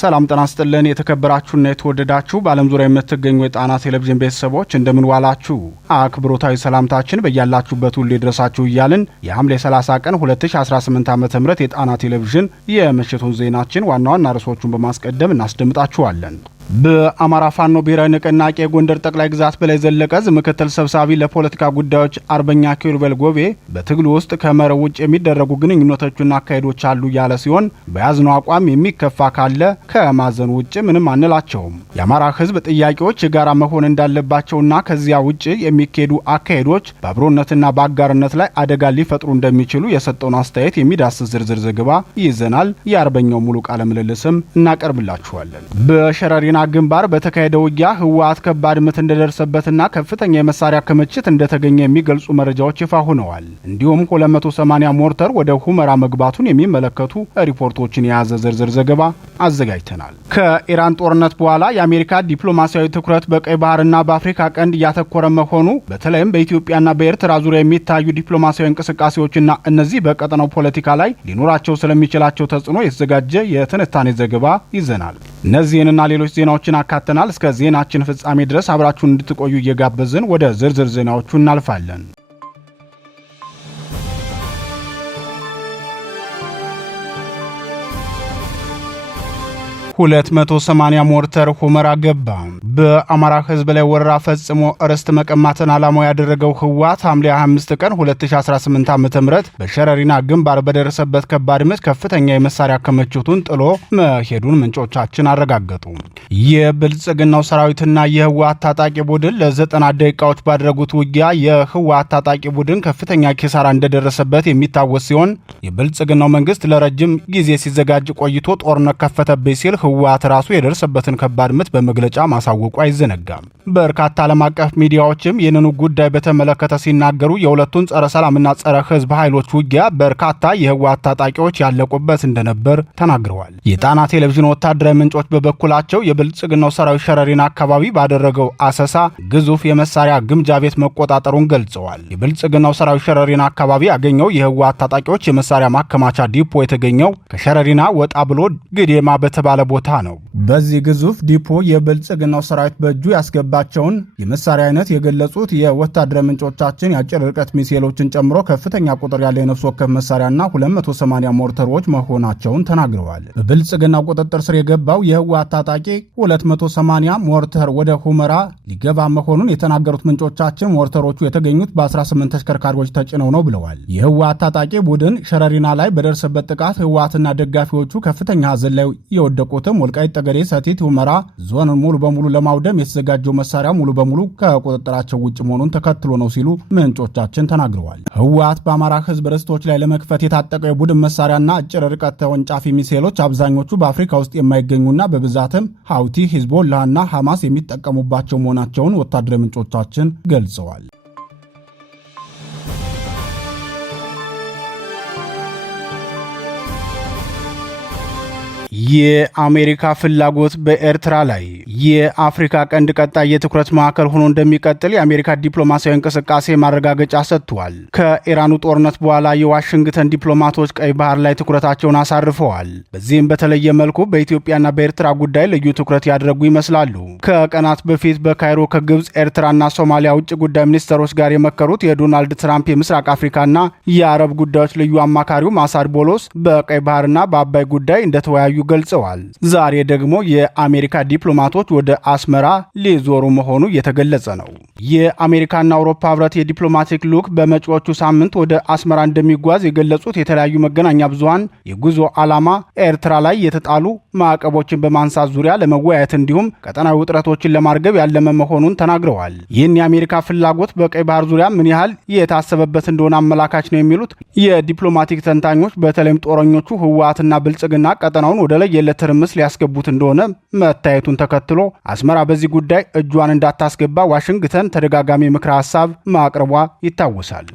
ሰላም ጤና ይስጥልን የተከበራችሁና የተወደዳችሁ በዓለም ዙሪያ የምትገኙ የጣና ቴሌቪዥን ቤተሰቦች እንደምን ዋላችሁ። አክብሮታዊ ሰላምታችን በእያላችሁበት ሁሉ ይድረሳችሁ እያልን የሐምሌ 30 ቀን 2018 ዓ.ም የጣና ቴሌቪዥን የምሽቱን ዜናችን ዋና ዋና ርዕሶቹን በማስቀደም እናስደምጣችኋለን። በአማራ ፋኖ ብሔራዊ ንቅናቄ ጎንደር ጠቅላይ ግዛት በላይ ዘለቀ ምክትል ሰብሳቢ ለፖለቲካ ጉዳዮች አርበኛ ኪሩቤል ጎቤ በትግሉ ውስጥ ከመረብ ውጭ የሚደረጉ ግንኙነቶችና አካሄዶች አሉ ያለ ሲሆን በያዝነው አቋም የሚከፋ ካለ ከማዘን ውጭ ምንም አንላቸውም። የአማራ ሕዝብ ጥያቄዎች የጋራ መሆን እንዳለባቸውና ከዚያ ውጭ የሚካሄዱ አካሄዶች በአብሮነትና በአጋርነት ላይ አደጋ ሊፈጥሩ እንደሚችሉ የሰጠውን አስተያየት የሚዳስስ ዝርዝር ዘገባ ይዘናል። የአርበኛው ሙሉ ቃለ ምልልስም እናቀርብላችኋለን። በሸረሪና ግንባር በተካሄደው ውጊያ ህወሓት ከባድ ምት እንደደረሰበትና ከፍተኛ የመሳሪያ ክምችት እንደተገኘ የሚገልጹ መረጃዎች ይፋ ሆነዋል። እንዲሁም 280 ሞርተር ወደ ሁመራ መግባቱን የሚመለከቱ ሪፖርቶችን የያዘ ዝርዝር ዘገባ አዘጋጅተናል። ከኢራን ጦርነት በኋላ የአሜሪካ ዲፕሎማሲያዊ ትኩረት በቀይ ባህርና በአፍሪካ ቀንድ እያተኮረ መሆኑ በተለይም በኢትዮጵያና በኤርትራ ዙሪያ የሚታዩ ዲፕሎማሲያዊ እንቅስቃሴዎችና እነዚህ በቀጠናው ፖለቲካ ላይ ሊኖራቸው ስለሚችላቸው ተጽዕኖ የተዘጋጀ የትንታኔ ዘገባ ይዘናል። እነዚህንና ሌሎች ዜናዎችን አካተናል። እስከ ዜናችን ፍጻሜ ድረስ አብራችሁን እንድትቆዩ እየጋበዝን ወደ ዝርዝር ዜናዎቹ እናልፋለን። 280 ሞርተር ሁመራ ገባ። በአማራ ህዝብ ላይ ወረራ ፈጽሞ ርስት መቀማትን ዓላማው ያደረገው ህወሓት ሐምሌ 25 ቀን 2018 ዓ.ም በሸረሪና ግንባር በደረሰበት ከባድ ምት ከፍተኛ የመሳሪያ ክምችቱን ጥሎ መሄዱን ምንጮቻችን አረጋገጡ። የብልጽግናው ሰራዊትና የህወሓት ታጣቂ ቡድን ለ90 ደቂቃዎች ባደረጉት ውጊያ የህወሓት ታጣቂ ቡድን ከፍተኛ ኪሳራ እንደደረሰበት የሚታወስ ሲሆን የብልጽግናው መንግስት ለረጅም ጊዜ ሲዘጋጅ ቆይቶ ጦርነት ከፈተብኝ ሲል ህወሓት ራሱ የደረሰበትን ከባድ ምት በመግለጫ ማሳወቁ አይዘነጋም። በርካታ ዓለም አቀፍ ሚዲያዎችም ይህንኑ ጉዳይ በተመለከተ ሲናገሩ የሁለቱን ጸረ ሰላምና ጸረ ህዝብ ኃይሎች ውጊያ በርካታ የህወሓት ታጣቂዎች ያለቁበት እንደነበር ተናግረዋል። የጣና ቴሌቪዥን ወታደራዊ ምንጮች በበኩላቸው የብልጽግናው ሰራዊት ሸረሪና አካባቢ ባደረገው አሰሳ ግዙፍ የመሳሪያ ግምጃ ቤት መቆጣጠሩን ገልጸዋል። የብልጽግናው ሰራዊት ሸረሪና አካባቢ ያገኘው የህወሓት ታጣቂዎች የመሳሪያ ማከማቻ ዲፖ የተገኘው ከሸረሪና ወጣ ብሎ ግዴማ በተባለ ቦታ ነው። በዚህ ግዙፍ ዲፖ የብልጽግናው ሰራዊት በእጁ ያስገባቸውን የመሳሪያ አይነት የገለጹት የወታደራዊ ምንጮቻችን የአጭር ርቀት ሚሳኤሎችን ጨምሮ ከፍተኛ ቁጥር ያለው የነፍስ ወከፍ መሳሪያና 280 ሞርተሮች መሆናቸውን ተናግረዋል። በብልጽግናው ቁጥጥር ስር የገባው የህወሓት ታጣቂ 280 ሞርተር ወደ ሁመራ ሊገባ መሆኑን የተናገሩት ምንጮቻችን ሞርተሮቹ የተገኙት በ18 ተሽከርካሪዎች ተጭነው ነው ብለዋል። የህወሓት ታጣቂ ቡድን ሸረሪና ላይ በደረሰበት ጥቃት ህወሓትና ደጋፊዎቹ ከፍተኛ ሐዘን ላይ የወደቁትም ወልቃይት ጠገዴ ሰቲት ሁመራ ዞንን ሙሉ በሙሉ ለማውደም የተዘጋጀው መሳሪያ ሙሉ በሙሉ ከቁጥጥራቸው ውጭ መሆኑን ተከትሎ ነው ሲሉ ምንጮቻችን ተናግረዋል። ህወሓት በአማራ ህዝብ ርስቶች ላይ ለመክፈት የታጠቀው የቡድን መሳሪያና አጭር ርቀት ተወንጫፊ ሚሳኤሎች አብዛኞቹ በአፍሪካ ውስጥ የማይገኙና በብዛትም ሀውቲ፣ ሂዝቦላና ሐማስ የሚጠቀሙባቸው መሆናቸውን ወታደራዊ ምንጮቻችን ገልጸዋል። የአሜሪካ ፍላጎት በኤርትራ ላይ የአፍሪካ ቀንድ ቀጣይ የትኩረት ማዕከል ሆኖ እንደሚቀጥል የአሜሪካ ዲፕሎማሲያዊ እንቅስቃሴ ማረጋገጫ ሰጥቷል። ከኢራኑ ጦርነት በኋላ የዋሽንግተን ዲፕሎማቶች ቀይ ባህር ላይ ትኩረታቸውን አሳርፈዋል። በዚህም በተለየ መልኩ በኢትዮጵያና በኤርትራ ጉዳይ ልዩ ትኩረት ያደረጉ ይመስላሉ። ከቀናት በፊት በካይሮ ከግብፅ፣ ኤርትራና ሶማሊያ ውጭ ጉዳይ ሚኒስትሮች ጋር የመከሩት የዶናልድ ትራምፕ የምስራቅ አፍሪካና የአረብ ጉዳዮች ልዩ አማካሪው ማሳድ ቦሎስ በቀይ ባህርና በአባይ ጉዳይ እንደተወያዩ ገልጸዋል። ዛሬ ደግሞ የአሜሪካ ዲፕሎማቶች ወደ አስመራ ሊዞሩ መሆኑ እየተገለጸ ነው። የአሜሪካና አውሮፓ ህብረት የዲፕሎማቲክ ልዑክ በመጪዎቹ ሳምንት ወደ አስመራ እንደሚጓዝ የገለጹት የተለያዩ መገናኛ ብዙሃን የጉዞ ዓላማ ኤርትራ ላይ የተጣሉ ማዕቀቦችን በማንሳት ዙሪያ ለመወያየት እንዲሁም ቀጠናዊ ውጥረቶችን ለማርገብ ያለመ መሆኑን ተናግረዋል። ይህን የአሜሪካ ፍላጎት በቀይ ባህር ዙሪያ ምን ያህል የታሰበበት እንደሆነ አመላካች ነው የሚሉት የዲፕሎማቲክ ተንታኞች በተለይም ጦረኞቹ ህወሓትና ብልጽግና ቀጠናውን ወደ ለየለት ትርምስ ሊያስገቡት እንደሆነ መታየቱን ተከትሎ አስመራ በዚህ ጉዳይ እጇን እንዳታስገባ ዋሽንግተን ተደጋጋሚ ምክረ ሐሳብ ማቅረቧ ይታወሳል።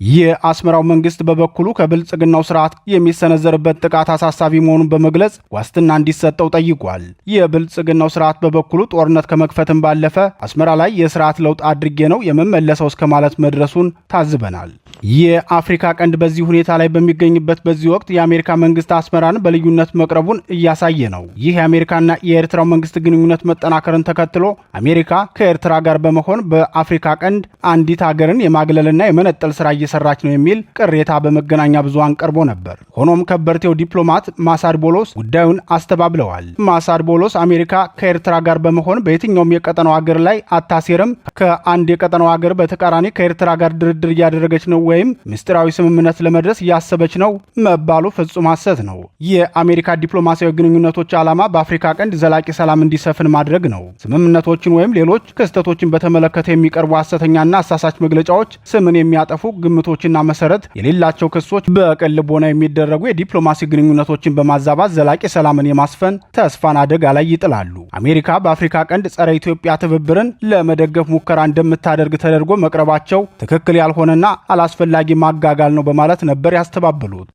የአስመራው መንግስት በበኩሉ ከብልጽግናው ስርዓት የሚሰነዘርበት ጥቃት አሳሳቢ መሆኑን በመግለጽ ዋስትና እንዲሰጠው ጠይቋል። የብልጽግናው ስርዓት በበኩሉ ጦርነት ከመክፈትም ባለፈ አስመራ ላይ የስርዓት ለውጥ አድርጌ ነው የምመለሰው እስከ ማለት መድረሱን ታዝበናል። የአፍሪካ ቀንድ በዚህ ሁኔታ ላይ በሚገኝበት በዚህ ወቅት የአሜሪካ መንግስት አስመራን በልዩነት መቅረቡን እያሳየ ነው። ይህ የአሜሪካና የኤርትራው መንግስት ግንኙነት መጠናከርን ተከትሎ አሜሪካ ከኤርትራ ጋር በመሆን በአፍሪካ ቀንድ አንዲት ሀገርን የማግለልና የመነጠል ስራ እየሰራች ነው የሚል ቅሬታ በመገናኛ ብዙሃን ቀርቦ ነበር። ሆኖም ከበርቴው ዲፕሎማት ማሳድ ቦሎስ ጉዳዩን አስተባብለዋል። ማሳድ ቦሎስ አሜሪካ ከኤርትራ ጋር በመሆን በየትኛውም የቀጠናው ሀገር ላይ አታሴርም፣ ከአንድ የቀጠናው ሀገር በተቃራኒ ከኤርትራ ጋር ድርድር እያደረገች ነው ወይም ምስጢራዊ ስምምነት ለመድረስ እያሰበች ነው መባሉ ፍጹም ሐሰት ነው። የአሜሪካ ዲፕሎማሲያዊ ግንኙነቶች ዓላማ በአፍሪካ ቀንድ ዘላቂ ሰላም እንዲሰፍን ማድረግ ነው። ስምምነቶችን ወይም ሌሎች ክስተቶችን በተመለከተ የሚቀርቡ ሐሰተኛና አሳሳች መግለጫዎች፣ ስምን የሚያጠፉ ግምቶችና መሰረት የሌላቸው ክሶች በቅን ልቦና የሚደረጉ የዲፕሎማሲ ግንኙነቶችን በማዛባት ዘላቂ ሰላምን የማስፈን ተስፋን አደጋ ላይ ይጥላሉ። አሜሪካ በአፍሪካ ቀንድ ጸረ ኢትዮጵያ ትብብርን ለመደገፍ ሙከራ እንደምታደርግ ተደርጎ መቅረባቸው ትክክል ያልሆነና አላስፈላጊ ማጋጋል ነው በማለት ነበር ያስተባበሉት።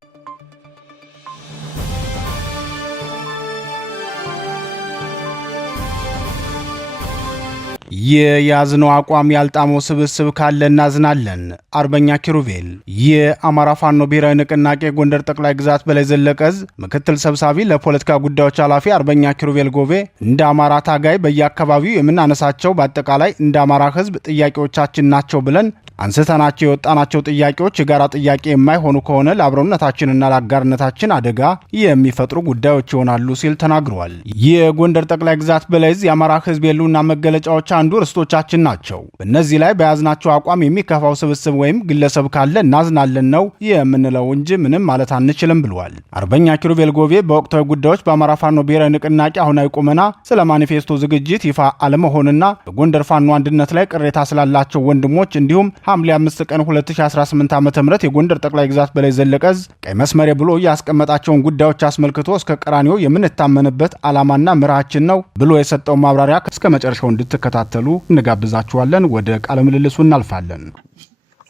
የያዝነው አቋም ያልጣመው ስብስብ ካለ እናዝናለን። አርበኛ ኪሩቤል የአማራ ፋኖ ብሔራዊ ንቅናቄ ጎንደር ጠቅላይ ግዛት በላይ ዘለቀ ዕዝ ምክትል ሰብሳቢ ለፖለቲካ ጉዳዮች ኃላፊ አርበኛ ኪሩቤል ጎቤ እንደ አማራ ታጋይ በየአካባቢው የምናነሳቸው በአጠቃላይ እንደ አማራ ሕዝብ ጥያቄዎቻችን ናቸው ብለን አንስተናቸው የወጣናቸው ጥያቄዎች የጋራ ጥያቄ የማይሆኑ ከሆነ ለአብሮነታችንና ለአጋርነታችን አደጋ የሚፈጥሩ ጉዳዮች ይሆናሉ ሲል ተናግሯል። የጎንደር ጠቅላይ ግዛት በላይ ዕዝ የአማራ ሕዝብ የህልውና መገለጫዎች አንዱ ርስቶቻችን ናቸው። በእነዚህ ላይ በያዝናቸው አቋም የሚከፋው ስብስብ ወይም ግለሰብ ካለ እናዝናለን ነው የምንለው እንጂ ምንም ማለት አንችልም ብሏል። አርበኛ ኪሩቤል ጎቤ በወቅታዊ ጉዳዮች በአማራ ፋኖ ብሔራዊ ንቅናቄ አሁናዊ ቁመና፣ ስለ ማኒፌስቶ ዝግጅት ይፋ አለመሆንና በጎንደር ፋኖ አንድነት ላይ ቅሬታ ስላላቸው ወንድሞች እንዲሁም ሐምሌ 5 ቀን 2018 ዓ.ም የጎንደር ጠቅላይ ግዛት በላይ ዘለቀ ዕዝ ቀይ መስመር ብሎ ያስቀመጣቸውን ጉዳዮች አስመልክቶ እስከ ቀራኒዮ የምንታመንበት ዓላማና ምርሃችን ነው ብሎ የሰጠው ማብራሪያ እስከ መጨረሻው እንድትከታተሉ እንጋብዛችኋለን። ወደ ቃለ ምልልሱ እናልፋለን።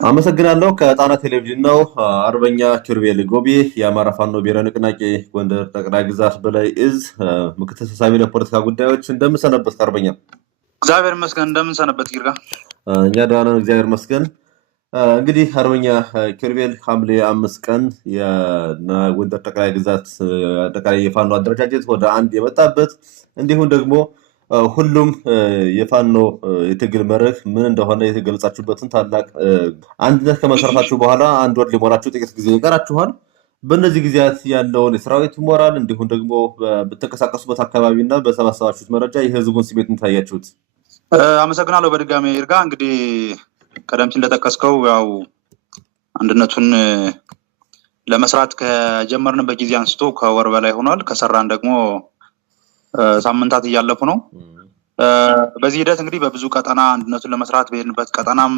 አመሰግናለሁ። ከጣና ቴሌቪዥን ነው። አርበኛ ኪሩቤል ጎቤ የአማራ ፋኖ ብሔራዊ ንቅናቄ ጎንደር ጠቅላይ ግዛት በላይ ዕዝ ምክትል ሰብሳቢ ለፖለቲካ ጉዳዮች እንደምንሰነበት አርበኛ። እግዚአብሔር ይመስገን። እንደምንሰነበት ይርጋ። እኛ ደህና ነን፣ እግዚአብሔር ይመስገን። እንግዲህ አርበኛ ኪሩቤል ሐምሌ 5 ቀን የጎንደር ጠቅላይ ግዛት አጠቃላይ የፋኖ አደረጃጀት ወደ አንድ የመጣበት እንዲሁም ደግሞ ሁሉም የፋኖ የትግል መርህ ምን እንደሆነ የተገለጻችሁበትን ታላቅ አንድነት ከመሰረታችሁ በኋላ አንድ ወር ሊሞላችሁ ጥቂት ጊዜ ይቀራችኋል። በእነዚህ ጊዜያት ያለውን የሰራዊት ሞራል እንዲሁም ደግሞ በተንቀሳቀሱበት አካባቢና በሰባሰባችሁት መረጃ የህዝቡን ስሜት እንታያችሁት? አመሰግናለሁ በድጋሚ ይርጋ። እንግዲህ ቀደም ሲል እንደጠቀስከው ያው አንድነቱን ለመስራት ከጀመርንበት ጊዜ አንስቶ ከወር በላይ ሆኗል። ከሰራን ደግሞ ሳምንታት እያለፉ ነው። በዚህ ሂደት እንግዲህ በብዙ ቀጠና አንድነቱን ለመስራት በሄድንበት ቀጠናም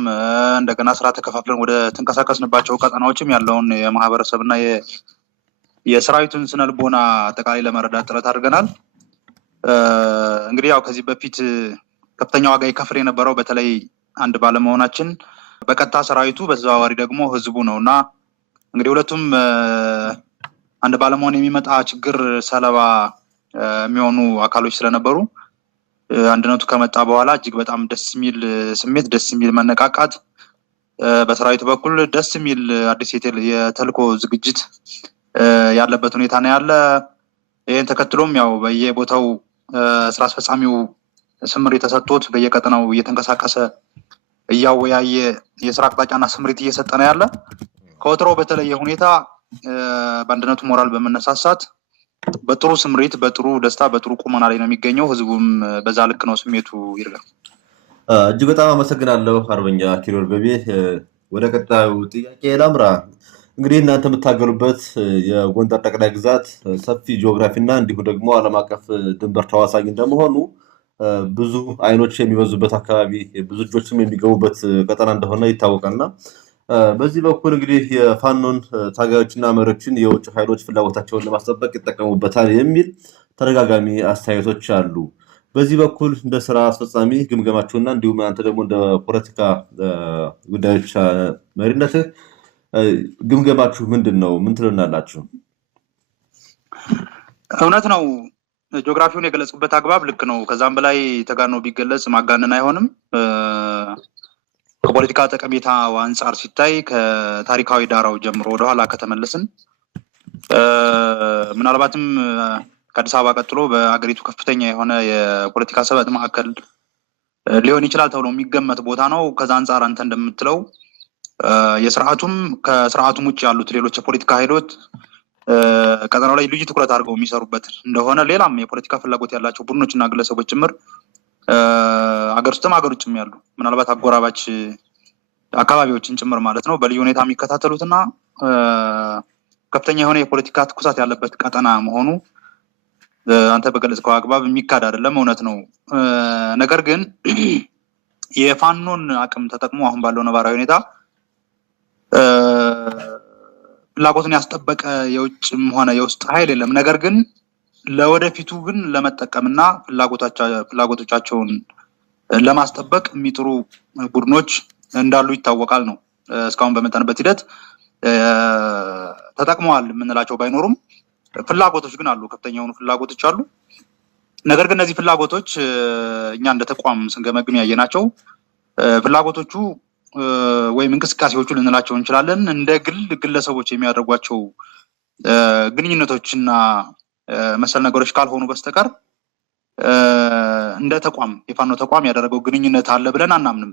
እንደገና ስራ ተከፋፍለን ወደ ተንቀሳቀስንባቸው ቀጠናዎችም ያለውን የማህበረሰብና የሰራዊቱን ስነልቦና አጠቃላይ ለመረዳት ጥረት አድርገናል። እንግዲህ ያው ከዚህ በፊት ከፍተኛ ዋጋ ይከፍል የነበረው በተለይ አንድ ባለመሆናችን በቀጥታ ሰራዊቱ በተዘዋዋሪ ደግሞ ህዝቡ ነው እና እንግዲህ ሁለቱም አንድ ባለመሆን የሚመጣ ችግር ሰለባ የሚሆኑ አካሎች ስለነበሩ አንድነቱ ከመጣ በኋላ እጅግ በጣም ደስ የሚል ስሜት፣ ደስ የሚል መነቃቃት፣ በሰራዊቱ በኩል ደስ የሚል አዲስ የተልእኮ ዝግጅት ያለበት ሁኔታ ነው ያለ። ይህን ተከትሎም ያው በየቦታው ስራ አስፈጻሚው ስምሪት ተሰጥቶት በየቀጠናው እየተንቀሳቀሰ እያወያየ የስራ አቅጣጫና ስምሪት እየሰጠ ነው ያለ። ከወትሮው በተለየ ሁኔታ በአንድነቱ ሞራል በመነሳሳት በጥሩ ስምሪት፣ በጥሩ ደስታ፣ በጥሩ ቁመና ላይ ነው የሚገኘው። ህዝቡም በዛ ልክ ነው ስሜቱ ይርጋ። እጅግ በጣም አመሰግናለሁ አርበኛ ኪሩቤል ጎቤ። ወደ ቀጣዩ ጥያቄ ላምራ። እንግዲህ እናንተ የምታገሉበት የጎንደር ጠቅላይ ግዛት ሰፊ ጂኦግራፊና እንዲሁም ደግሞ ዓለም አቀፍ ድንበር ተዋሳኝ እንደመሆኑ ብዙ አይኖች የሚበዙበት አካባቢ፣ ብዙ እጆችም የሚገቡበት ቀጠና እንደሆነ ይታወቃልና በዚህ በኩል እንግዲህ የፋኖን ታጋዮችና መሪዎችን የውጭ ኃይሎች ፍላጎታቸውን ለማስጠበቅ ይጠቀሙበታል የሚል ተደጋጋሚ አስተያየቶች አሉ። በዚህ በኩል እንደ ስራ አስፈጻሚ ግምገማችሁና እንዲሁም አንተ ደግሞ እንደ ፖለቲካ ጉዳዮች መሪነትህ ግምገማችሁ ምንድነው? ምን ትሉናላችሁ? እውነት ነው። ጂኦግራፊውን የገለጽበት አግባብ ልክ ነው። ከዛም በላይ ተጋኖ ቢገለጽ ማጋነን አይሆንም። ከፖለቲካ ጠቀሜታ አንጻር ሲታይ ከታሪካዊ ዳራው ጀምሮ ወደኋላ ከተመለስን ምናልባትም ከአዲስ አበባ ቀጥሎ በአገሪቱ ከፍተኛ የሆነ የፖለቲካ ሰበጥ ማዕከል ሊሆን ይችላል ተብሎ የሚገመት ቦታ ነው። ከዛ አንጻር አንተ እንደምትለው የስርዓቱም ከስርዓቱም ውጭ ያሉት ሌሎች የፖለቲካ ኃይሎች ቀጠናው ላይ ልዩ ትኩረት አድርገው የሚሰሩበት እንደሆነ ሌላም የፖለቲካ ፍላጎት ያላቸው ቡድኖችና ግለሰቦች ጭምር አገር ውስጥም አገር ውጭም ያሉ ምናልባት አጎራባች አካባቢዎችን ጭምር ማለት ነው በልዩ ሁኔታ የሚከታተሉትና ከፍተኛ የሆነ የፖለቲካ ትኩሳት ያለበት ቀጠና መሆኑ አንተ በገለጽከው አግባብ የሚካድ አይደለም፣ እውነት ነው። ነገር ግን የፋኖን አቅም ተጠቅሞ አሁን ባለው ነባራዊ ሁኔታ ፍላጎትን ያስጠበቀ የውጭም ሆነ የውስጥ ኃይል የለም። ነገር ግን ለወደፊቱ ግን ለመጠቀምና ፍላጎቶቻቸውን ለማስጠበቅ የሚጥሩ ቡድኖች እንዳሉ ይታወቃል ነው። እስካሁን በመጠንበት ሂደት ተጠቅመዋል የምንላቸው ባይኖሩም ፍላጎቶች ግን አሉ፣ ከፍተኛ የሆኑ ፍላጎቶች አሉ። ነገር ግን እነዚህ ፍላጎቶች እኛ እንደ ተቋም ስንገመግም ያየናቸው ፍላጎቶቹ ወይም እንቅስቃሴዎቹ ልንላቸው እንችላለን እንደ ግለሰቦች የሚያደርጓቸው ግንኙነቶችና መሰል ነገሮች ካልሆኑ በስተቀር እንደ ተቋም የፋኖ ተቋም ያደረገው ግንኙነት አለ ብለን አናምንም።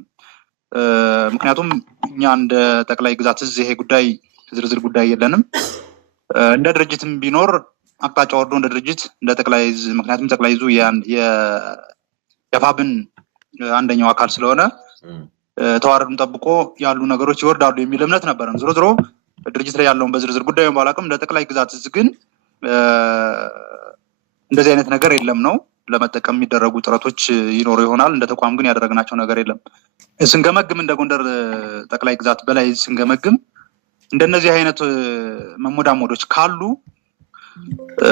ምክንያቱም እኛ እንደ ጠቅላይ ግዛት እዝ ይሄ ጉዳይ ዝርዝር ጉዳይ የለንም። እንደ ድርጅትም ቢኖር አቅጣጫ ወርዶ እንደ ድርጅት እንደ ጠቅላይ እዝ፣ ምክንያቱም ጠቅላይ እዙ የፋብን አንደኛው አካል ስለሆነ ተዋረዱን ጠብቆ ያሉ ነገሮች ይወርዳሉ የሚል እምነት ነበረን። ዞሮ ዞሮ ድርጅት ላይ ያለውን በዝርዝር ጉዳዩን ባላውቅም እንደ ጠቅላይ ግዛት እዝ ግን እንደዚህ አይነት ነገር የለም ነው። ለመጠቀም የሚደረጉ ጥረቶች ይኖሩ ይሆናል። እንደ ተቋም ግን ያደረግናቸው ነገር የለም። ስንገመግም እንደ ጎንደር ጠቅላይ ግዛት በላይ ስንገመግም እንደነዚህ አይነት መሞዳሞዶች ካሉ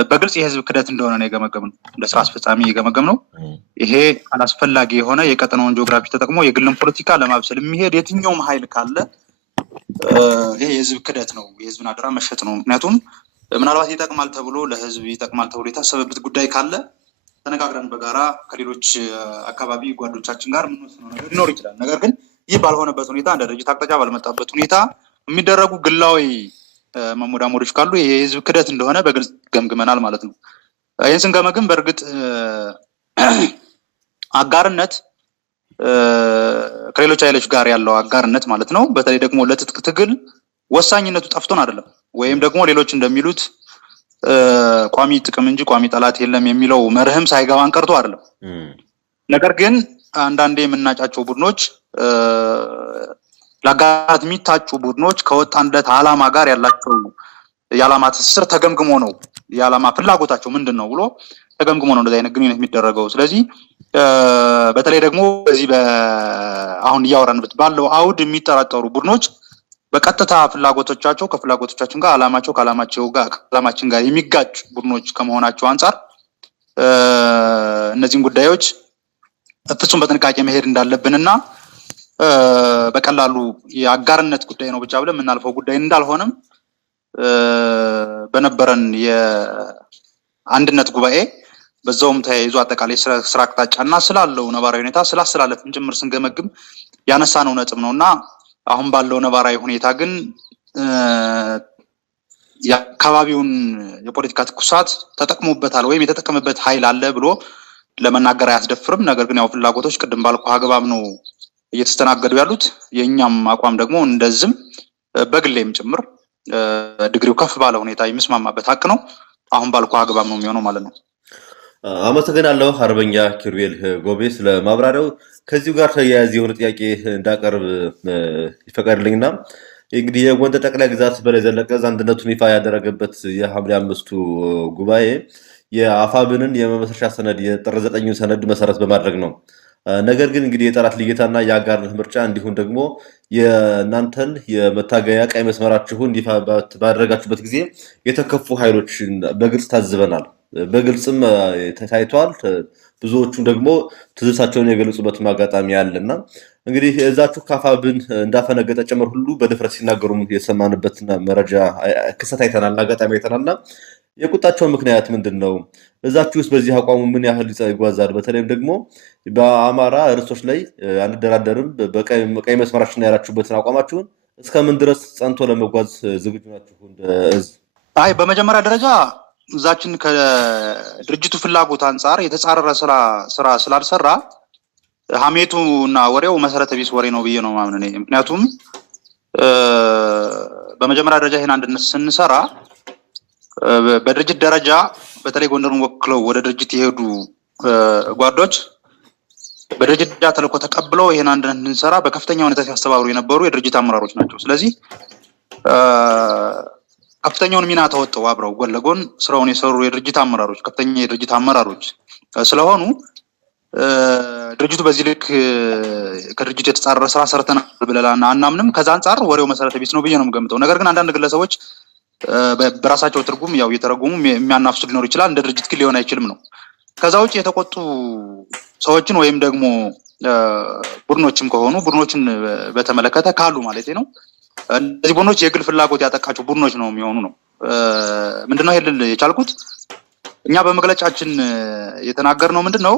በግልጽ የህዝብ ክደት እንደሆነ ነው የገመገምነው። እንደ ስራ አስፈጻሚ የገመገምነው ይሄ አላስፈላጊ የሆነ የቀጠናውን ጂኦግራፊ ተጠቅሞ የግልን ፖለቲካ ለማብሰል የሚሄድ የትኛውም ኃይል ካለ ይሄ የህዝብ ክደት ነው፣ የህዝብን አደራ መሸጥ ነው። ምክንያቱም ምናልባት ይጠቅማል ተብሎ ለህዝብ ይጠቅማል ተብሎ የታሰበበት ጉዳይ ካለ ተነጋግረን በጋራ ከሌሎች አካባቢ ጓዶቻችን ጋር የምንወስነው ነገር ሊኖር ይችላል። ነገር ግን ይህ ባልሆነበት ሁኔታ እንደ ድርጅት አቅጣጫ ባልመጣበት ሁኔታ የሚደረጉ ግላዊ መሞዳሞዶች ካሉ ይሄ የህዝብ ክደት እንደሆነ በግልጽ ገምግመናል ማለት ነው። ይህን ስንገመግም በእርግጥ አጋርነት ከሌሎች ኃይሎች ጋር ያለው አጋርነት ማለት ነው በተለይ ደግሞ ለትጥቅ ትግል ወሳኝነቱ ጠፍቶን አይደለም፣ ወይም ደግሞ ሌሎች እንደሚሉት ቋሚ ጥቅም እንጂ ቋሚ ጠላት የለም የሚለው መርህም ሳይገባን ቀርቶ አይደለም። ነገር ግን አንዳንዴ የምናጫቸው ቡድኖች ለአጋርነት የሚታጩ ቡድኖች ከወጣንለት ዓላማ ጋር ያላቸው የዓላማ ትስስር ተገምግሞ ነው የዓላማ ፍላጎታቸው ምንድን ነው ብሎ ተገምግሞ ነው እንደዚህ አይነት ግንኙነት የሚደረገው። ስለዚህ በተለይ ደግሞ በዚህ አሁን እያወራንበት ባለው አውድ የሚጠራጠሩ ቡድኖች በቀጥታ ፍላጎቶቻቸው ከፍላጎቶቻችን ጋር ከዓላማችን ጋር የሚጋጭ ቡድኖች ከመሆናቸው አንጻር እነዚህን ጉዳዮች ፍጹም በጥንቃቄ መሄድ እንዳለብንና በቀላሉ የአጋርነት ጉዳይ ነው ብቻ ብለን የምናልፈው ጉዳይ እንዳልሆነም በነበረን የአንድነት ጉባኤ በዛውም ተያይዞ አጠቃላይ ስራ አቅጣጫና ስላለው ነባራዊ ሁኔታ ስላስተላለፍን ጭምር ስንገመግም ያነሳነው ነጥብ ነውና አሁን ባለው ነባራዊ ሁኔታ ግን የአካባቢውን የፖለቲካ ትኩሳት ተጠቅሞበታል ወይም የተጠቀመበት ኃይል አለ ብሎ ለመናገር አያስደፍርም። ነገር ግን ያው ፍላጎቶች ቅድም ባልኩ አግባብ ነው እየተስተናገዱ ያሉት። የእኛም አቋም ደግሞ እንደዝም በግሌም ጭምር ድግሪው ከፍ ባለ ሁኔታ የሚስማማበት ሀቅ ነው። አሁን ባልኩ አግባብ ነው የሚሆነው ማለት ነው። አመሰግናለሁ አርበኛ ኪሩቤል ጎቤ ስለ ማብራሪያው። ከዚሁ ጋር ተያያዥ የሆነ ጥያቄ እንዳቀርብ ይፈቀድልኝና እንግዲህ የጎንደር ጠቅላይ ግዛት በላይ ዘለቀ አንድነቱን ይፋ ያደረገበት የሐምሌ 5ቱ ጉባኤ የአፋብንን የመመስረቻ ሰነድ የጥር 9 ሰነድ መሰረት በማድረግ ነው። ነገር ግን እንግዲህ የጠላት ልየታና የአጋርነት ምርጫ እንዲሁም ደግሞ የእናንተን የመታገያ ቀይ መስመራችሁን ይፋ ባደረጋችሁበት ጊዜ የተከፉ ኃይሎችን በግልጽ ታዝበናል። በግልጽም ታይቷል፣ ብዙዎቹም ደግሞ ትዝታቸውን የገለጹበት አጋጣሚ አለና እንግዲህ እዛችሁ ካፋብን እንዳፈነገጠ ጭምር ሁሉ በድፍረት ሲናገሩ የሰማንበትና መረጃ ክስተት አይተናል፣ አጋጣሚ አይተናልና የቁጣቸው ምክንያት ምንድን ነው? እዛችሁ ውስጥ በዚህ አቋሙ ምን ያህል ይጓዛል? በተለይም ደግሞ በአማራ ርዕሶች ላይ አንደራደርም፣ በቀይ መስመራችን ያላችሁበትን አቋማችሁን እስከምን ድረስ ጸንቶ ለመጓዝ ዝግጁ ናችሁ? አይ በመጀመሪያ ደረጃ እዛችን ከድርጅቱ ፍላጎት አንጻር የተጻረረ ስራ ስላልሰራ ሀሜቱ እና ወሬው መሰረተ ቢስ ወሬ ነው ብዬ ነው ማምን። ምክንያቱም በመጀመሪያ ደረጃ ይሄን አንድነት ስንሰራ በድርጅት ደረጃ በተለይ ጎንደርን ወክለው ወደ ድርጅት የሄዱ ጓዶች በድርጅት ደረጃ ተልዕኮ ተቀብለው ይሄን አንድነት እንድንሰራ በከፍተኛ ሁኔታ ሲያስተባብሩ የነበሩ የድርጅት አመራሮች ናቸው። ስለዚህ ከፍተኛውን ሚና ተወጥተው አብረው ጎን ለጎን ስራውን የሰሩ የድርጅት አመራሮች ከፍተኛ የድርጅት አመራሮች ስለሆኑ ድርጅቱ በዚህ ልክ ከድርጅቱ የተጻረረ ስራ ሰርተናል ብለናል አናምንም። ከዛ አንጻር ወሬው መሰረተ ቢስ ነው ብዬ ነው የምገምተው። ነገር ግን አንዳንድ ግለሰቦች በራሳቸው ትርጉም ያው እየተረጎሙ የሚያናፍሱ ሊኖር ይችላል። እንደ ድርጅት ግን ሊሆን አይችልም ነው። ከዛ ውጭ የተቆጡ ሰዎችን ወይም ደግሞ ቡድኖችም ከሆኑ ቡድኖችን በተመለከተ ካሉ ማለት ነው እነዚህ ቡድኖች የግል ፍላጎት ያጠቃቸው ቡድኖች ነው የሚሆኑ ነው። ምንድነው ይሄ ልል የቻልኩት እኛ በመግለጫችን የተናገርነው ምንድነው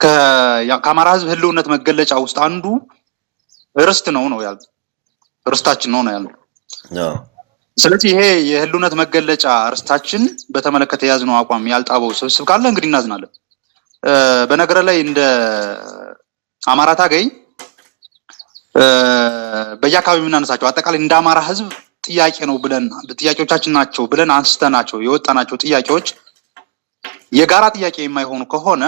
ከአማራ ህዝብ ህልውነት መገለጫ ውስጥ አንዱ ርስት ነው ያለው። ርስታችን ነው ያለው። ስለዚህ ይሄ የህልውነት መገለጫ ርስታችን በተመለከተ የያዝነው አቋም ያልጣበው ስብስብ ካለ እንግዲህ እናዝናለን። በነገር ላይ እንደ አማራ ታገኝ በየአካባቢው የምናነሳቸው አጠቃላይ እንደ አማራ ህዝብ ጥያቄ ነው ብለን ጥያቄዎቻችን ናቸው ብለን አንስተናቸው የወጣናቸው ጥያቄዎች የጋራ ጥያቄ የማይሆኑ ከሆነ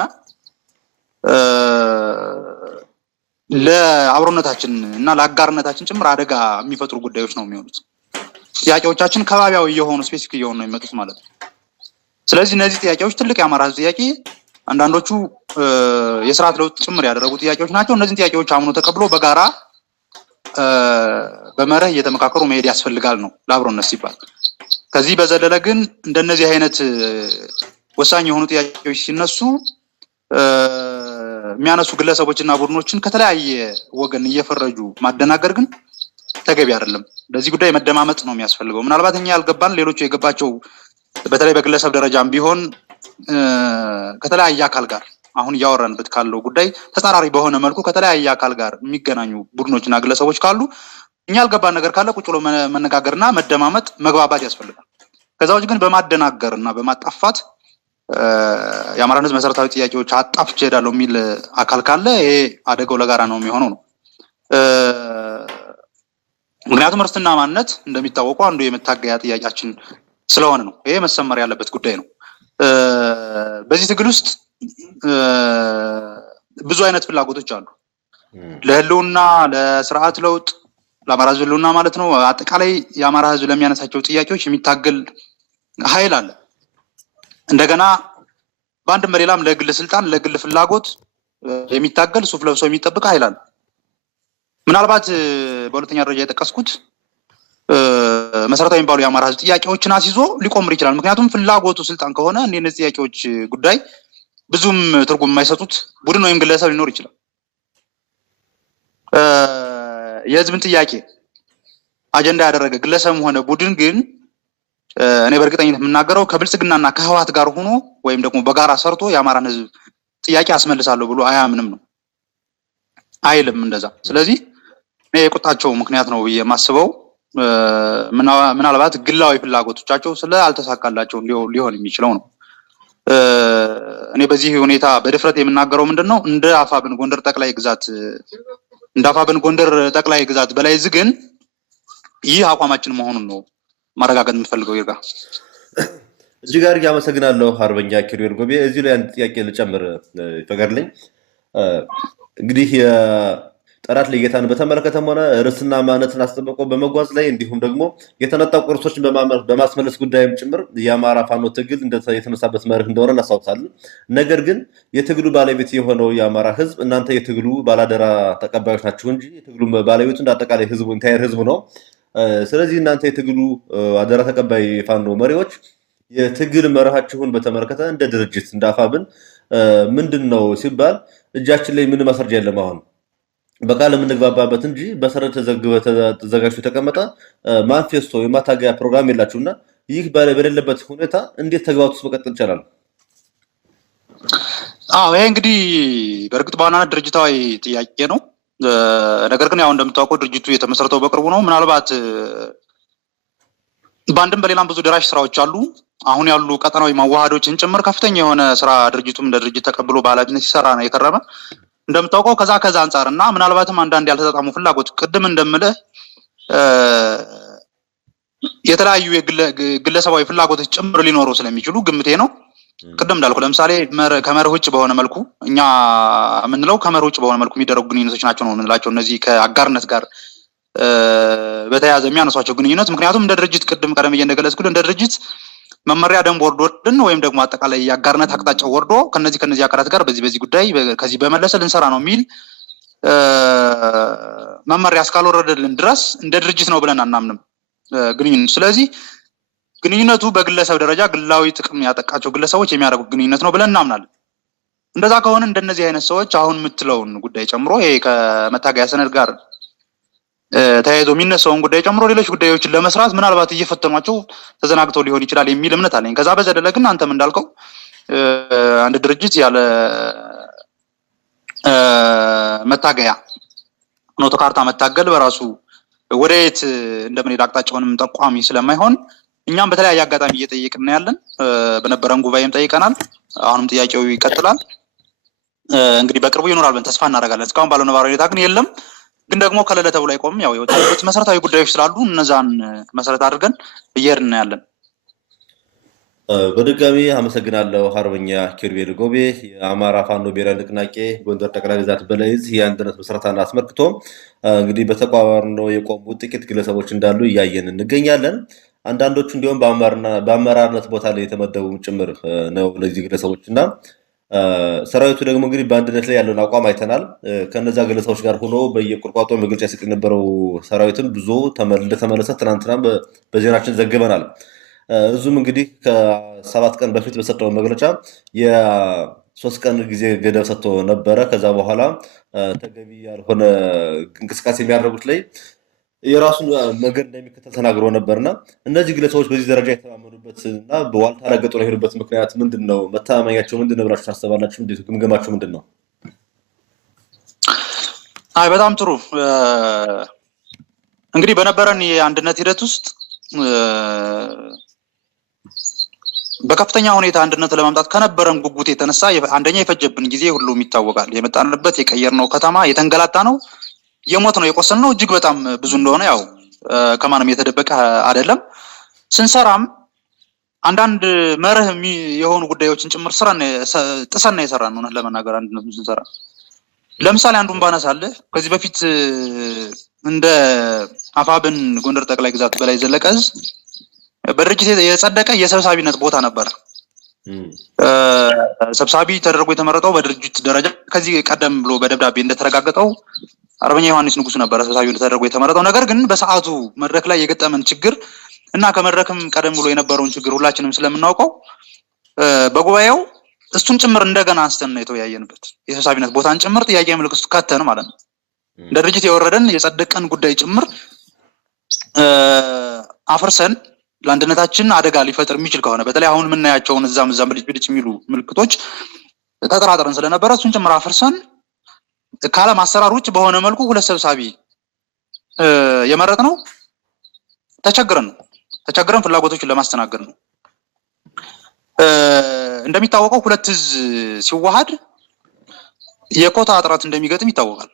ለአብሮነታችን እና ለአጋርነታችን ጭምር አደጋ የሚፈጥሩ ጉዳዮች ነው የሚሆኑት። ጥያቄዎቻችን ከባቢያዊ የሆኑ ስፔሲፊክ የሆኑ ነው የሚመጡት ማለት ነው። ስለዚህ እነዚህ ጥያቄዎች ትልቅ የአማራ ህዝብ ጥያቄ፣ አንዳንዶቹ የስርዓት ለውጥ ጭምር ያደረጉ ጥያቄዎች ናቸው። እነዚህን ጥያቄዎች አምኖ ተቀብሎ በጋራ በመርህ እየተመካከሩ መሄድ ያስፈልጋል ነው ለአብሮነት ሲባል። ከዚህ በዘለለ ግን እንደነዚህ አይነት ወሳኝ የሆኑ ጥያቄዎች ሲነሱ የሚያነሱ ግለሰቦችና ቡድኖችን ከተለያየ ወገን እየፈረጁ ማደናገር ግን ተገቢ አይደለም። ለዚህ ጉዳይ መደማመጥ ነው የሚያስፈልገው። ምናልባት እኛ ያልገባን ሌሎቹ የገባቸው በተለይ በግለሰብ ደረጃም ቢሆን ከተለያየ አካል ጋር አሁን እያወራንበት ካለው ጉዳይ ተጻራሪ በሆነ መልኩ ከተለያየ አካል ጋር የሚገናኙ ቡድኖችና ግለሰቦች ካሉ እኛ ያልገባን ነገር ካለ ቁጭ ብሎ መነጋገርና መደማመጥ መግባባት ያስፈልጋል። ከዛ ውጭ ግን በማደናገርና በማጣፋት የአማራን ህዝብ መሰረታዊ ጥያቄዎች አጣፍቼ እሄዳለሁ የሚል አካል ካለ ይሄ አደጋው ለጋራ ነው የሚሆነው ነው። ምክንያቱም ርስትና ማንነት እንደሚታወቀው አንዱ የመታገያ ጥያቄያችን ስለሆነ ነው። ይሄ መሰመር ያለበት ጉዳይ ነው። በዚህ ትግል ውስጥ ብዙ አይነት ፍላጎቶች አሉ። ለህልውና፣ ለስርዓት ለውጥ፣ ለአማራ ህዝብ ህልውና ማለት ነው። አጠቃላይ የአማራ ህዝብ ለሚያነሳቸው ጥያቄዎች የሚታገል ኃይል አለ። እንደገና በአንድም በሌላም ለግል ስልጣን፣ ለግል ፍላጎት የሚታገል ሱፍ ለብሶ የሚጠብቅ ኃይል አለ። ምናልባት በሁለተኛ ደረጃ የጠቀስኩት መሰረታዊ የሚባሉ የአማራ ህዝብ ጥያቄዎችን አስይዞ ሊቆምር ይችላል። ምክንያቱም ፍላጎቱ ስልጣን ከሆነ እነዚህ ጥያቄዎች ጉዳይ ብዙም ትርጉም የማይሰጡት ቡድን ወይም ግለሰብ ሊኖር ይችላል። የህዝብን ጥያቄ አጀንዳ ያደረገ ግለሰብም ሆነ ቡድን ግን እኔ በእርግጠኝነት የምናገረው ከብልጽግናና ከህወሓት ጋር ሆኖ ወይም ደግሞ በጋራ ሰርቶ የአማራን ህዝብ ጥያቄ አስመልሳለሁ ብሎ አያምንም ነው አይልም እንደዛ። ስለዚህ እኔ የቁጣቸው ምክንያት ነው ብዬ የማስበው ምናልባት ግላዊ ፍላጎቶቻቸው ስላልተሳካላቸው ሊሆን የሚችለው ነው። እኔ በዚህ ሁኔታ በድፍረት የምናገረው ምንድነው እንደ አፋብን ጎንደር ጠቅላይ ግዛት በላይ ግን ይህ አቋማችን መሆኑን ነው ማረጋገጥ የምፈልገው። ይርጋ እጅግ አድርጌ አመሰግናለሁ አርበኛ ኪሩቤል እርጎቤ። እዚህ ላይ አንድ ጥያቄ ልጨምር ይፈቀድልኝ። እንግዲህ የጠላት ልየታን በተመለከተም ሆነ ርስትና ማንነትን አስጠብቆ በመጓዝ ላይ እንዲሁም ደግሞ የተነጠቁ ቅርሶችን በማስመለስ ጉዳይም ጭምር የአማራ ፋኖ ትግል የተነሳበት መርህ እንደሆነ እናስታውሳለን። ነገር ግን የትግሉ ባለቤት የሆነው የአማራ ህዝብ እናንተ የትግሉ ባላደራ ተቀባዮች ናችሁ እንጂ የትግሉ ባለቤቱ እንዳጠቃላይ ህዝቡ ኢንታየር ህዝቡ ነው። ስለዚህ እናንተ የትግሉ አደራ ተቀባይ ፋኖ መሪዎች የትግል መርሃችሁን በተመለከተ እንደ ድርጅት እንደ አፋብን ምንድነው ሲባል እጃችን ላይ ምን ማስረጃ የለም አሁን በቃል የምንግባባበት እንጂ በሰነድ ተዘጋጅቶ የተቀመጠ ማንፌስቶ የማታገያ ፕሮግራም የላችሁና ይህ በሌለበት ሁኔታ እንዴት ተግባብቶ መቀጠል ይቻላል? ይሄ እንግዲህ በእርግጥ በዋናነት ድርጅታዊ ጥያቄ ነው። ነገር ግን ያው እንደምታውቀው ድርጅቱ የተመሰረተው በቅርቡ ነው። ምናልባት በአንድም በሌላም ብዙ ደራሽ ስራዎች አሉ። አሁን ያሉ ቀጠናዊ ማዋሃዶችን ጭምር ከፍተኛ የሆነ ስራ ድርጅቱም እንደ ድርጅት ተቀብሎ በኃላፊነት ሲሰራ ነው የከረመ። እንደምታውቀው ከዛ አንጻርና ምናልባትም አንዳንድ ያልተጣጣሙ ፍላጎት ቅድም እንደምልህ የተለያዩ ግለሰባዊ ፍላጎቶች ጭምር ሊኖሩ ስለሚችሉ ግምቴ ነው። ቅድም እንዳልኩ ለምሳሌ ከመርህ ውጭ በሆነ መልኩ እኛ የምንለው ከመርህ ውጭ በሆነ መልኩ የሚደረጉ ግንኙነቶች ናቸው ነው የምንላቸው እነዚህ ከአጋርነት ጋር በተያያዘ የሚያነሷቸው ግንኙነት። ምክንያቱም እንደ ድርጅት ቅድም ቀደም ብዬ እንደገለጽኩት እንደ ድርጅት መመሪያ ደንብ ወርዶልን ወይም ደግሞ አጠቃላይ የአጋርነት አቅጣጫው ወርዶ ከነዚህ አካላት ጋር በዚህ ጉዳይ ከዚህ በመለሰ ልንሰራ ነው የሚል መመሪያ እስካልወረደልን ድረስ እንደ ድርጅት ነው ብለን አናምንም ግንኙነት። ስለዚህ ግንኙነቱ በግለሰብ ደረጃ ግላዊ ጥቅም ያጠቃቸው ግለሰቦች የሚያደርጉት ግንኙነት ነው ብለን እናምናለን። እንደዛ ከሆነ እንደነዚህ አይነት ሰዎች አሁን የምትለውን ጉዳይ ጨምሮ ይሄ ከመታገያ ሰነድ ጋር ተያይዞ የሚነሳውን ጉዳይ ጨምሮ ሌሎች ጉዳዮችን ለመስራት ምናልባት እየፈተኗቸው ተዘናግተው ሊሆን ይችላል የሚል እምነት አለኝ። ከዛ በዘለለ ግን አንተም እንዳልከው አንድ ድርጅት ያለ መታገያ ኖቶ ካርታ መታገል በራሱ ወደየት እንደምንሄድ አቅጣጫውንም ጠቋሚ ስለማይሆን እኛም በተለያየ አጋጣሚ እየጠየቅን ያለን በነበረን ጉባኤም ጠይቀናል። አሁንም ጥያቄው ይቀጥላል። እንግዲህ በቅርቡ ይኖራል ብለን ተስፋ እናደርጋለን። እስካሁን ባለው ነባራዊ ሁኔታ ግን የለም። ግን ደግሞ ከሌለ ተብሎ አይቆምም። ያው የወጣበት መሰረታዊ ጉዳዮች ስላሉ እነዛን መሰረት አድርገን እየሄድን ያለን። በድጋሚ አመሰግናለሁ አርበኛ ኪሩቤል ጎቤ። የአማራ ፋኖ ብሔራዊ ንቅናቄ ጎንደር ጠቅላይ ግዛት በላይ ዕዝ የአንድነት ምስረታን አስመልክቶ እንግዲህ በተቋም ነው የቆሙ ጥቂት ግለሰቦች እንዳሉ እያየን እንገኛለን። አንዳንዶቹ እንዲሁም በአመራርነት ቦታ ላይ የተመደቡ ጭምር ነው እነዚህ ግለሰቦች እና ሰራዊቱ ደግሞ እንግዲህ በአንድነት ላይ ያለውን አቋም አይተናል። ከነዛ ግለሰቦች ጋር ሆኖ በየቁርቋጦ መግለጫ ሲሰጥ የነበረው ሰራዊትም ብዙ እንደተመለሰ ትናንትና በዜናችን ዘግበናል። እዙም እንግዲህ ከ7 ቀን በፊት በሰጠው መግለጫ የ3 ቀን ጊዜ ገደብ ሰጥቶ ነበረ። ከዛ በኋላ ተገቢ ያልሆነ እንቅስቃሴ የሚያደርጉት ላይ የራሱን መንገድ እንደሚከተል ተናግሮ ነበርና እነዚህ ግለሰቦች በዚህ ደረጃ የተማመኑበት እና በዋልታ ረገጡ ነው የሄዱበት ምክንያት ምንድን ነው? መተማመኛቸው ምንድን ነው ብላችሁ ታስባላችሁ? እንዴት ግምገማችሁ ምንድን ነው? በጣም ጥሩ። እንግዲህ በነበረን የአንድነት ሂደት ውስጥ በከፍተኛ ሁኔታ አንድነት ለማምጣት ከነበረን ጉጉት የተነሳ አንደኛ የፈጀብን ጊዜ ሁሉም ይታወቃል። የመጣንበት የቀየርነው ከተማ የተንገላታ ነው፣ የሞት ነው፣ የቆሰል ነው እጅግ በጣም ብዙ እንደሆነ ያው ከማንም የተደበቀ አይደለም። ስንሰራም አንዳንድ መርህ የሆኑ ጉዳዮችን ጭምር ጥሰና የሰራን ነው ለመናገር አንድነቱን ስንሰራ። ለምሳሌ አንዱን ባነሳለህ ከዚህ በፊት እንደ አፋብን ጎንደር ጠቅላይ ግዛት በላይ ዘለቀ ዕዝ በድርጅት የጸደቀ የሰብሳቢነት ቦታ ነበረ። ሰብሳቢ ተደርጎ የተመረጠው በድርጅት ደረጃ ከዚህ ቀደም ብሎ በደብዳቤ እንደተረጋገጠው አርበኛ ዮሐንስ ንጉስ ነበረ ሰብሳቢ ተደርጎ የተመረጠው። ነገር ግን በሰዓቱ መድረክ ላይ የገጠመን ችግር እና ከመድረክም ቀደም ብሎ የነበረውን ችግር ሁላችንም ስለምናውቀው በጉባኤው እሱን ጭምር እንደገና አንስተን ነው የተወያየንበት። የሰብሳቢነት ቦታን ጭምር ጥያቄ ምልክት ውስጥ ከተን ማለት ነው። እንደ ድርጅት የወረደን የጸደቀን ጉዳይ ጭምር አፍርሰን ለአንድነታችን አደጋ ሊፈጥር የሚችል ከሆነ በተለይ አሁን የምናያቸውን እዛም ብልጭ የሚሉ ምልክቶች ተጠራጥረን ስለነበረ እሱን ጭምር አፍርሰን ካለ ማሰራር ውጭ በሆነ መልኩ ሁለት ሰብሳቢ የመረጥ ነው። ተቸግረን ፍላጎቶችን ለማስተናገድ ነው። እንደሚታወቀው ሁለት ዕዝ ሲዋሃድ የኮታ እጥረት እንደሚገጥም ይታወቃል።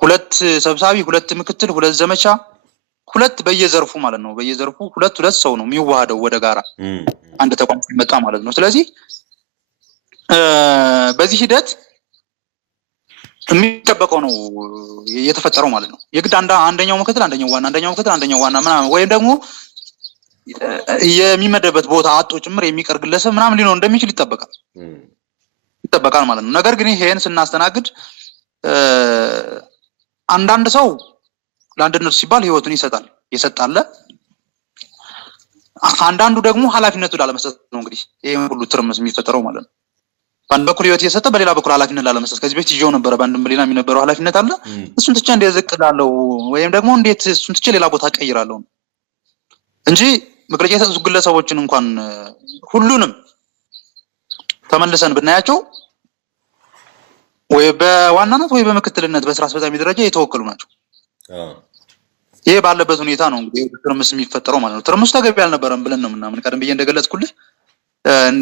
ሁለት ሰብሳቢ፣ ሁለት ምክትል፣ ሁለት ዘመቻ፣ ሁለት በየዘርፉ ማለት ነው። በየዘርፉ ሁለት ሰው ነው የሚዋሃደው ወደ ጋራ አንድ ተቋም ሲመጣ ማለት ነው። ስለዚህ በዚህ ሂደት የሚጠበቀው ነው የተፈጠረው ማለት ነው። የግድ አንደኛው ምክትል አንደኛው ዋና ምናምን ወይም ደግሞ የሚመደበት ቦታ አጦ ጭምር የሚቀር ግለሰብ ምናምን ሊኖር እንደሚችል ይጠበቃል ማለት ነው። ነገር ግን ይሄን ስናስተናግድ አንዳንድ ሰው ለአንድነቱ ሲባል ህይወቱን ይሰጣል። አንዳንዱ ደግሞ ኃላፊነቱን ላለመስጠት ነው እንግዲህ ይሄን ሁሉ ትርምስ የሚፈጠረው ማለት ነው። በአንድ በኩል ህይወት እየሰጠ በሌላ በኩል ኃላፊነት ላለመስጠት ከዚህ በፊት ይዤው ነበረ። በአንድም በሌላ የሚነበረው ኃላፊነት አለ። እሱን ትቼ እንዴት ዝቅ እላለሁ ወይም ደግሞ እንዴት እሱን ትቼ ሌላ ቦታ እቀይራለሁ እንጂ መግለጫ የሰጡ ግለሰቦችን እንኳን ሁሉንም ተመልሰን ብናያቸው ወይ በዋናነት ወይ በምክትልነት በስራ አስፈጻሚ ደረጃ የተወከሉ ናቸው። ይሄ ባለበት ሁኔታ ነው እንግዲህ ትርምስ የሚፈጠረው ማለት ነው። ትርምስ ተገቢ አልነበረም ብለን ነው ምናምን ቀደም ብዬ እንደገለጽኩልህ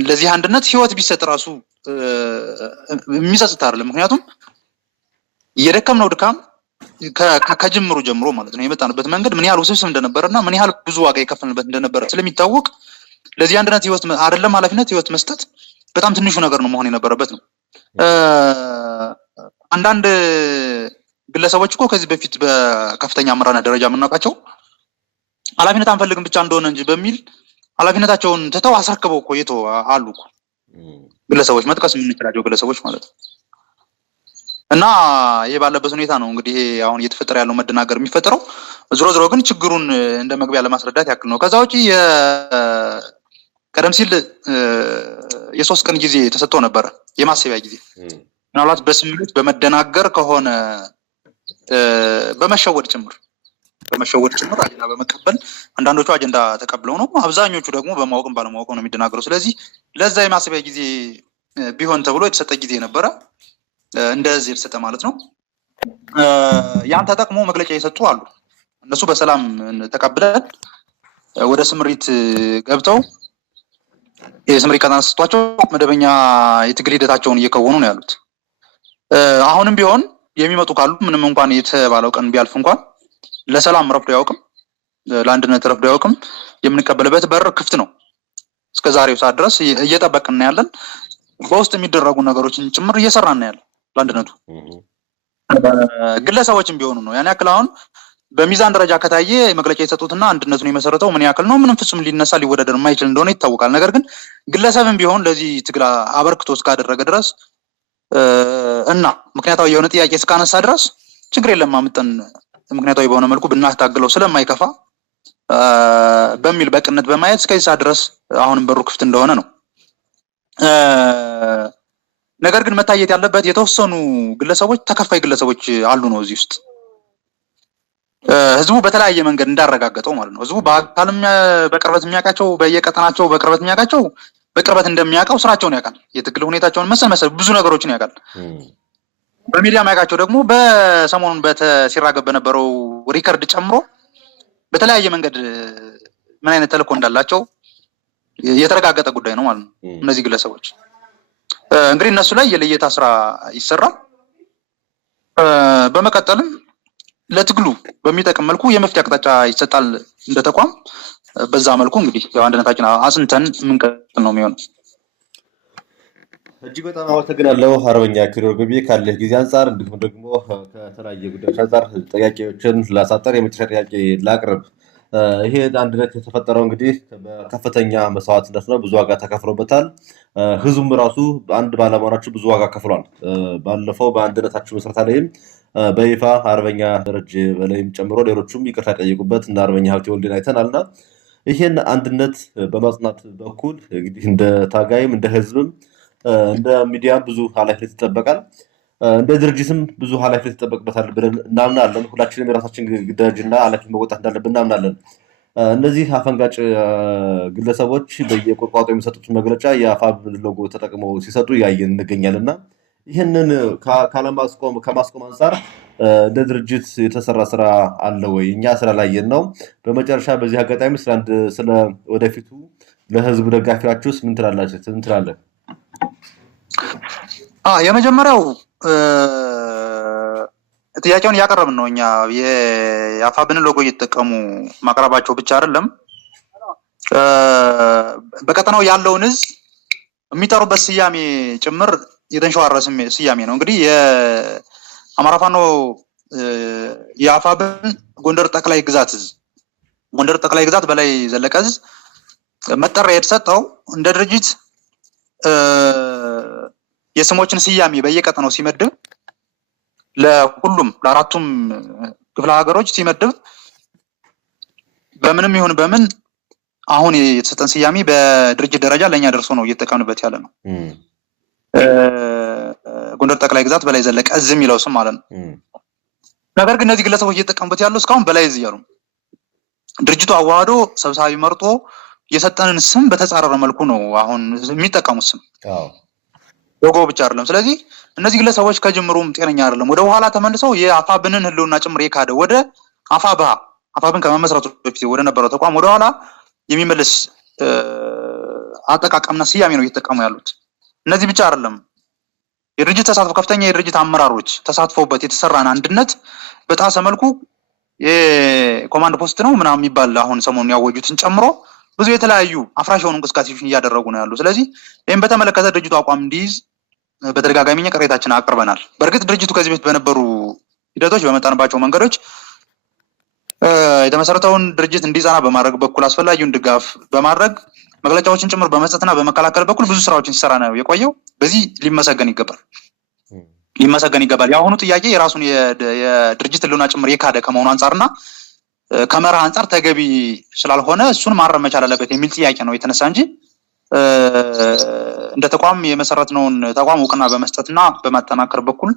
ለዚህ አንድነት ህይወት ቢሰጥ ራሱ የሚጸጽት አይደለም። ምክንያቱም የደከምነው ድካም ከጅምሩ ጀምሮ ማለት ነው የመጣንበት መንገድ ምን ያህል ውስብስብ እንደነበረና ምን ያህል ብዙ ዋጋ የከፈልንበት እንደነበረ ስለሚታወቅ ለዚህ አንድነት ህይወት አይደለም ኃላፊነት ህይወት መስጠት በጣም ትንሹ ነገር ነው መሆን የነበረበት ነው። አንዳንድ ግለሰቦች እኮ ከዚህ በፊት በከፍተኛ አመራርነት ደረጃ የምናውቃቸው ኃላፊነት አንፈልግም ብቻ እንደሆነ እንጂ በሚል ኃላፊነታቸውን ትተው አስረክበው እኮ የተው አሉ እኮ ግለሰቦች መጥቀስ የምንችላቸው ግለሰቦች ማለት ነው። እና ይሄ ባለበት ሁኔታ ነው እንግዲህ አሁን እየተፈጠረ ያለው መደናገር የሚፈጠረው። ዞሮ ግን ችግሩን እንደ መግቢያ ለማስረዳት ያክል ነው። ከዛ ውጪ ቀደም ሲል የ3 ቀን ጊዜ ተሰጥቶ ነበረ የማሰቢያ ጊዜ። ምናልባት በስሜት በመደናገር ከሆነ በመሸወድ ጭምር አጀንዳ በመቀበል አንዳንዶቹ አጀንዳ ተቀብለው ነው፣ አብዛኞቹ ደግሞ በማወቅም ባለማወቅም ነው የሚደናገሩ። ስለዚህ ለዛ የማሰቢያ ጊዜ ቢሆን ተብሎ የተሰጠ ጊዜ ነበረ፣ እንደዚህ የተሰጠ ማለት ነው። ያን ተጠቅሞ መግለጫ የሰጡ አሉ። እነሱ በሰላም ተቀብለን ወደ ስምሪት ገብተው የስምሪት ቀጠና ተሰጥቷቸው መደበኛ የትግል ሂደታቸውን እየከወኑ ነው ያሉት። አሁንም ቢሆን የሚመጡ ካሉ ምንም እንኳን የተባለው ቀን ቢያልፍ እንኳን ለሰላም ረፍዶ ያውቅም፣ ለአንድነት ረፍዶ ያውቅም። የምንቀበልበት በር ክፍት ነው። እስከ ዛሬው ሰዓት ድረስ እየጠበቅን ያለን በውስጥ የሚደረጉ ነገሮችን ጭምር እየሰራን ያለን ለአንድነቱ ግለሰቦችም ቢሆኑ ነው። ያን ያክል አሁን በሚዛን ደረጃ ከታየ መግለጫ የሰጡትና አንድነቱን የመሰረተው ምን ያክል ነው? ምንም ፍጹም ሊነሳ ሊወዳደር የማይችል እንደሆነ ይታወቃል። ነገር ግን ግለሰብም ቢሆን ለዚህ ትግል አበርክቶ እስካደረገ ድረስ እና ምክንያታዊ የሆነ ጥያቄ እስካነሳ ድረስ ችግር የለም አምጠን ምክንያታዊ በሆነ መልኩ ብናታግለው ስለማይከፋ በሚል በቅነት በማየት እስከዚህ ሰዓት ድረስ አሁንም በሩ ክፍት እንደሆነ ነው። ነገር ግን መታየት ያለበት የተወሰኑ ግለሰቦች ተከፋይ ግለሰቦች አሉ ነው እዚህ ውስጥ ህዝቡ በተለያየ መንገድ እንዳረጋገጠው ማለት ነው። ህዝቡ በአካልም በቅርበት የሚያውቃቸው በየቀጠናቸው በቅርበት የሚያውቃቸው በቅርበት እንደሚያውቀው ስራቸውን ያውቃል። የትግል ሁኔታቸውን መሰል ብዙ ነገሮችን ያውቃል። በሚዲያ የሚያውቃቸው ደግሞ በሰሞኑን ሲራገብ በነበረው ሪከርድ ጨምሮ በተለያየ መንገድ ምን አይነት ተልእኮ እንዳላቸው የተረጋገጠ ጉዳይ ነው ማለት ነው። እነዚህ ግለሰቦች እንግዲህ እነሱ ላይ የለየታ ስራ ይሰራል። በመቀጠልም ለትግሉ በሚጠቅም መልኩ የመፍትሄ አቅጣጫ ይሰጣል እንደ ተቋም። በዛ መልኩ እንግዲህ አንድነታችን አጽንተን የምንቀጥል ነው የሚሆነው። እጅግ በጣም አመሰግናለሁ አርበኛ ኪሮር ገቤ። ካለህ ጊዜ አንጻር እንዲሁም ደግሞ ከተለያየ ጉዳዮች አንጻር ጥያቄዎችን ላሳጠር የመጨረሻ ጥያቄ ላቅርብ። ይሄ አንድነት የተፈጠረው እንግዲህ በከፍተኛ መስዋዕትነት ነው። ብዙ ዋጋ ተከፍሎበታል። ህዝቡም ራሱ አንድ ባለመሆናችሁ ብዙ ዋጋ ከፍሏል። ባለፈው በአንድነታችሁ መስረታ ላይም በይፋ አርበኛ ደረጀ በላይም ጨምሮ ሌሎቹም ይቅርታ ጠየቁበት እና አርበኛ ሀብቴ ወልዴን አይተናልና ይሄን አንድነት በማጽናት በኩል እንግዲህ እንደ ታጋይም እንደ ህዝብም እንደ ሚዲያም ብዙ ኃላፊነት ይጠበቃል። እንደ ድርጅትም ብዙ ኃላፊነት ይጠበቅበታል ብለን እናምናለን። ሁላችንም የራሳችን ግዳጅና ኃላፊነት መወጣት እንዳለብን እናምናለን። እነዚህ አፈንጋጭ ግለሰቦች በየቁርቋጦ የሚሰጡት መግለጫ የአፋብ ሎጎ ተጠቅመው ሲሰጡ እያየን እንገኛልና ይህንን ከማስቆም አንጻር እንደ ድርጅት የተሰራ ስራ አለ ወይ? እኛ ስላላየን ነው። በመጨረሻ በዚህ አጋጣሚ ስለ ወደፊቱ ለህዝብ ደጋፊዎችስ ምን ትላለህ? የመጀመሪያው ጥያቄውን እያቀረብን ነው። እኛ የአፋብን ሎጎ እየተጠቀሙ ማቅረባቸው ብቻ አይደለም፣ በቀጠናው ያለውን ህዝብ የሚጠሩበት ስያሜ ጭምር የተንሸዋረረ ስያሜ ነው። እንግዲህ የአማራ ፋኖ የአፋብን ጎንደር ጠቅላይ ግዛት በላይ ዘለቀ ዕዝ መጠሪያ የተሰጠው እንደ ድርጅት የስሞችን ስያሜ በየቀጠናው ሲመድብ ለሁሉም ለአራቱም ክፍለ ሀገሮች ሲመድብ በምንም ይሁን በምን አሁን የተሰጠን ስያሜ በድርጅት ደረጃ ለኛ ደርሶ ነው እየተጠቀምንበት ያለ ነው። ጎንደር ጠቅላይ ግዛት በላይ ዘለቀ እዝ የሚለው ስም ማለት ነው። ነገር ግን እነዚህ ግለሰቦች እየተጠቀሙበት ያለው እስካሁን በላይ እዝ እያሉ ድርጅቱ አዋህዶ ሰብሳቢ መርጦ የሰጠንን ስም በተጻረረ መልኩ ነው አሁን የሚጠቀሙት ስም ሎጎ ብቻ አይደለም። ስለዚህ እነዚህ ግለሰቦች ከጅምሩም ጤነኛ አይደለም። ወደ ኋላ ተመልሰው የአፋብንን ህልውና ጭምር የካደ ወደ አፋብን ከመመስረቱ በፊት ወደ ነበረው ተቋም ወደ ኋላ የሚመልስ አጠቃቀምና ስያሜ ነው እየተጠቀሙ ያሉት። እነዚህ ብቻ አይደለም። የድርጅት ተሳትፎ ከፍተኛ የድርጅት አመራሮች ተሳትፎበት የተሰራን አንድነት በጣሰ መልኩ የኮማንድ ፖስት ነው ምናምን የሚባል አሁን ሰሞኑን ያወጁትን ጨምሮ ብዙ የተለያዩ አፍራሽ የሆኑ እንቅስቃሴዎችን እያደረጉ ነው ያሉ። ስለዚህ ይህም በተመለከተ ድርጅቱ አቋም እንዲይዝ በተደጋጋሚ ቅሬታችን አቅርበናል። በእርግጥ ድርጅቱ ከዚህ በፊት በነበሩ ሂደቶች በመጣንባቸው መንገዶች የተመሰረተውን ድርጅት እንዲጸና በማድረግ በኩል አስፈላጊውን ድጋፍ በማድረግ መግለጫዎችን ጭምር በመስጠትና በመከላከል በኩል ብዙ ስራዎችን ሲሰራ ነው የቆየው። በዚህ ሊመሰገን ይገባል። የአሁኑ ጥያቄ የራሱን የድርጅት ህልውና ጭምር የካደ ከመሆኑ አንጻርና ከመርህ አንጻር ተገቢ ስላልሆነ እሱን ማረም መቻል አለበት የሚል ጥያቄ ነው የተነሳ እንጂ እንደ ተቋም የመሰረትነውን ተቋም እውቅና በመስጠትና በማጠናከር በኩል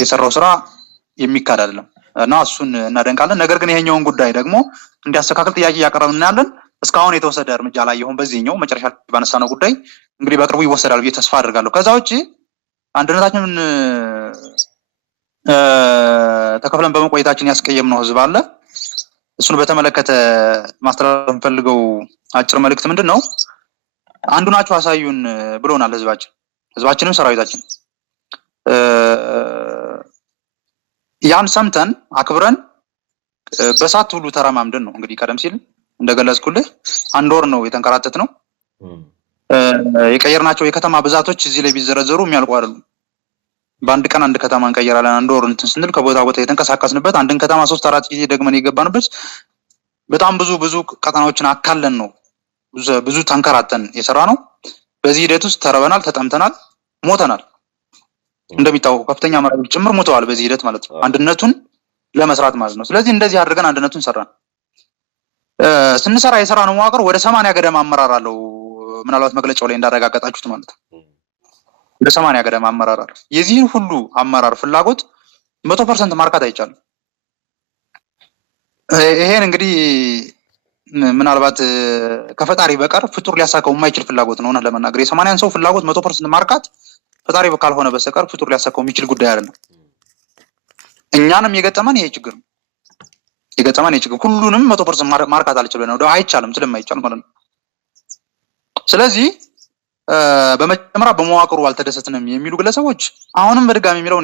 የሰራው ስራ የሚካድ አይደለም እና እሱን እናደንቃለን። ነገር ግን ይሄኛውን ጉዳይ ደግሞ እንዲያስተካክል ጥያቄ እያቀረብን ያለን እስካሁን የተወሰደ እርምጃ ላይ ይሁን በዚህኛው መጨረሻ ባነሳነው ጉዳይ እንግዲህ በቅርቡ ይወሰዳል ብዬ ተስፋ አድርጋለሁ። ከዛ ውጪ አንድነታችንን ተከፍለን በመቆየታችን ያስቀየምነው ህዝብ አለ። እሱን በተመለከተ ማስተላለፍ የምፈልገው አጭር መልእክት ምንድን ነው? አንዱ ናችሁ አሳዩን ብሎናል ህዝባችንም ሰራዊታችን። ያን ሰምተን አክብረን በሳት ሁሉ ተረማምደን ነው እንግዲህ ቀደም ሲል እንደገለጽኩልህ 1 ወር ነው የተንከራተት ነው። የቀየርናቸው የከተማ ብዛቶች እዚህ ላይ ቢዘረዘሩ የሚያልቁ አይደሉም። በአንድ ቀን አንድ ከተማ እንቀየራለን። 1 ወር እንትን ስንል ከቦታ ቦታ የተንቀሳቀስንበት አንድን ከተማ 3-4 ጊዜ ደግመን የገባንበት በጣም ብዙ ቀጠናዎችን አካለን ነው ብዙ ተንከራተን የሰራ ነው። በዚህ ሂደት ውስጥ ተረበናል፣ ተጠምተናል፣ ሞተናል። እንደሚታወቀው ከፍተኛ አመራሮች ጭምር ሞተዋል በዚህ ሂደት ማለት ነው፣ አንድነቱን ለመስራት ማለት ነው። ስለዚህ እንደዚህ አድርገን አንድነቱን ሰራን። ስንሰራ የሰራነው መዋቅር ወደ 80 ገደማ አመራር አለው። ምናልባት መግለጫው ላይ እንዳረጋገጣችሁት ማለት ነው ወደ 80 ገደማ አመራር አለው። የዚህን ሁሉ አመራር ፍላጎት 100% ማርካት አይቻልም። ይሄን እንግዲህ ምናልባት ከፈጣሪ በቀር ፍጡር ሊያሳካው የማይችል ፍላጎት ነው ለመናገር። የ80 ሰው ፍላጎት 100% ማርካት ፈጣሪ ካልሆነ በስተቀር ፍጡር ሊያሳካው የሚችል ጉዳይ አይደለም። እኛንም የገጠመን ይሄ ችግር ነው። ሁሉንም 100% ማርካት አልችልም ነው አይቻልም፣ ስለማይቻል ማለት ነው። ስለዚህ በመጀመሪያ በመዋቅሩ አልተደሰትንም የሚሉ ግለሰቦች አሁንም በድጋሚ የሚለው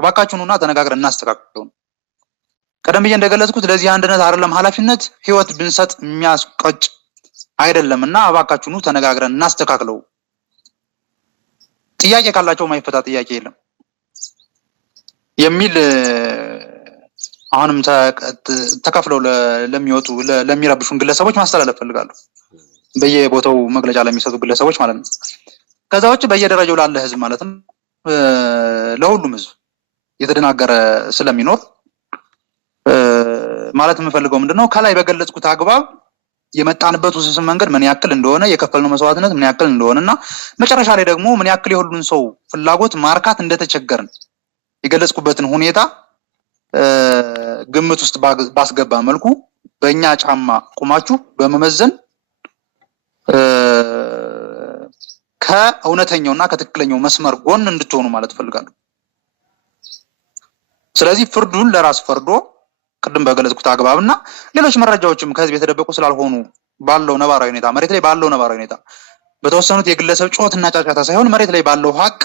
እባካችሁኑና ተነጋግረን እናስተካክለው ነው። ቀደም ብዬ እንደገለጽኩት ለዚህ አንድነት አይደለም ኃላፊነት ህይወት ብንሰጥ የሚያስቆጭ አይደለምና እባካችሁኑ ተነጋግረን እናስተካክለው። ጥያቄ ካላቸው ማይፈታ ጥያቄ የለም የሚል አሁንም ተከፍለው ለሚወጡ ለሚረብሹን ግለሰቦች ማስተላለፍ ፈልጋለሁ። በየቦታው መግለጫ ለሚሰጡ ግለሰቦች ማለት ነው። ከዛ ውጭ በየደረጃው ላለ ህዝብ ማለት ነው ለሁሉም ህዝብ የተደናገረ ስለሚኖር ማለት የምፈልገው ምንድነው ከላይ በገለጽኩት አግባብ የመጣንበት ውስብስብ መንገድ ምን ያክል እንደሆነ የከፈልነው መስዋዕትነት ምን ያክል እንደሆነና መጨረሻ ላይ ደግሞ ምን ያክል የሁሉን ሰው ፍላጎት ማርካት እንደተቸገርን የገለጽኩበትን ሁኔታ ግምት ውስጥ ባስገባ መልኩ በእኛ ጫማ ቁማችሁ በመመዘን ከእውነተኛውና ከትክክለኛው መስመር ጎን እንድትሆኑ ማለት ፈልጋለሁ። ስለዚህ ፍርዱን ለራስ ፈርዶ ቅድም በገለጽኩት አግባብና ሌሎች መረጃዎችም ከህዝብ የተደበቁ ስላልሆኑ ባለው ነባራዊ ሁኔታ መሬት ላይ ባለው ነባራዊ ሁኔታ በተወሰኑት የግለሰብ ጩኸትና ጫጫታ ሳይሆን መሬት ላይ ባለው ሀቅ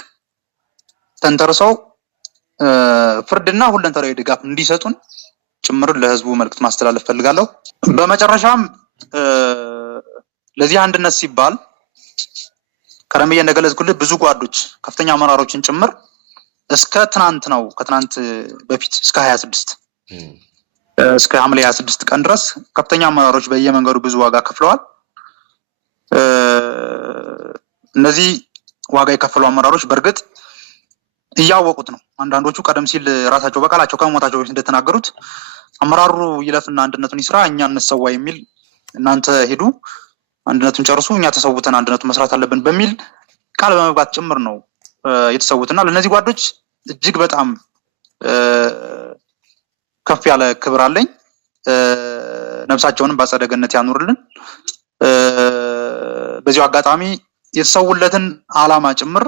ተንተርሰው ፍርድና ሁለንተናዊ ድጋፍ እንዲሰጡን ጭምር ለህዝቡ መልእክት ማስተላለፍ ፈልጋለሁ። በመጨረሻም ለዚህ አንድነት ሲባል ቀደም ብዬ እንደገለጽኩልህ ብዙ ጓዶች ከፍተኛ አመራሮችን ጭምር እስከ ከትናንት በፊት እስከ 26 እስከ ሐምሌ 26 ቀን ድረስ ከፍተኛ አመራሮች በየመንገዱ ብዙ ዋጋ ከፍለዋል። እነዚህ ዋጋ የከፈሉ አመራሮች በእርግጥ እያወቁት ነው። አንዳንዶቹ ቀደም ሲል ራሳቸው በቃላቸው ከመሞታቸው በፊት እንደተናገሩት አመራሩ ይለፍና አንድነቱን ይስራ፣ እኛ እንሰዋ የሚል እናንተ ሄዱ አንድነቱን ጨርሱ፣ እኛ ተሰውተን አንድነቱን መስራት አለብን በሚል ቃል በመግባት ጭምር ነው የተሰዉትና ለነዚህ ጓዶች እጅግ በጣም ከፍ ያለ ክብር አለኝ። ነፍሳቸውንም በአጸደ ገነት ያኑርልን። በዚሁ አጋጣሚ የተሰውለትን ዓላማ ጭምር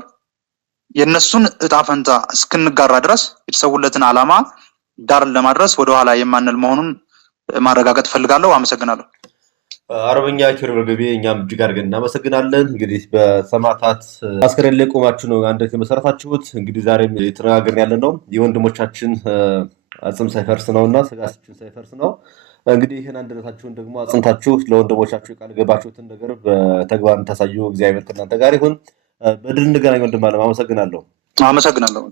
የነሱን እጣ ፈንታ እስክንጋራ ድረስ የተሰውለትን ዓላማ ዳር ለማድረስ ወደ ኋላ የማንል መሆኑን ማረጋገጥ ፈልጋለሁ። አመሰግናለሁ። አርበኛ ኪሩቤል በርገቤ እኛም እጅግ አድርገን እናመሰግናለን። እንግዲህ በሰማዕታት አስከሬን ላይ ቆማችሁ ነው አንድነት የመሰረታችሁት። እንግዲህ ዛሬም የተነጋገርን ያለ ነው የወንድሞቻችን አጽም ሳይፈርስ ነውና ስጋችን ሳይፈርስ ነው። እንግዲህ ይህን አንድነታችሁን ደግሞ አጽንታችሁ ለወንድሞቻችሁ ቃል ገባችሁትን ነገር በተግባር እንታሳዩ። እግዚአብሔር ከእናንተ ጋር ይሁን። በድል እንገናኝ ወንድም አለም። አመሰግናለሁ። አመሰግናለሁ።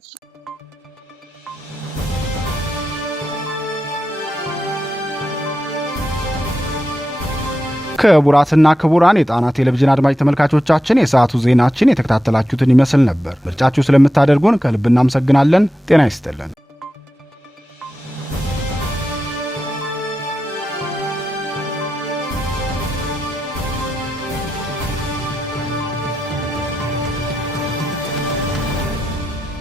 ክቡራትና ክቡራን የጣና ቴሌቪዥን አድማጭ ተመልካቾቻችን የሰዓቱ ዜናችን የተከታተላችሁትን ይመስል ነበር። ምርጫችሁ ስለምታደርጉን ከልብ እናመሰግናለን። ጤና ይስጥልን።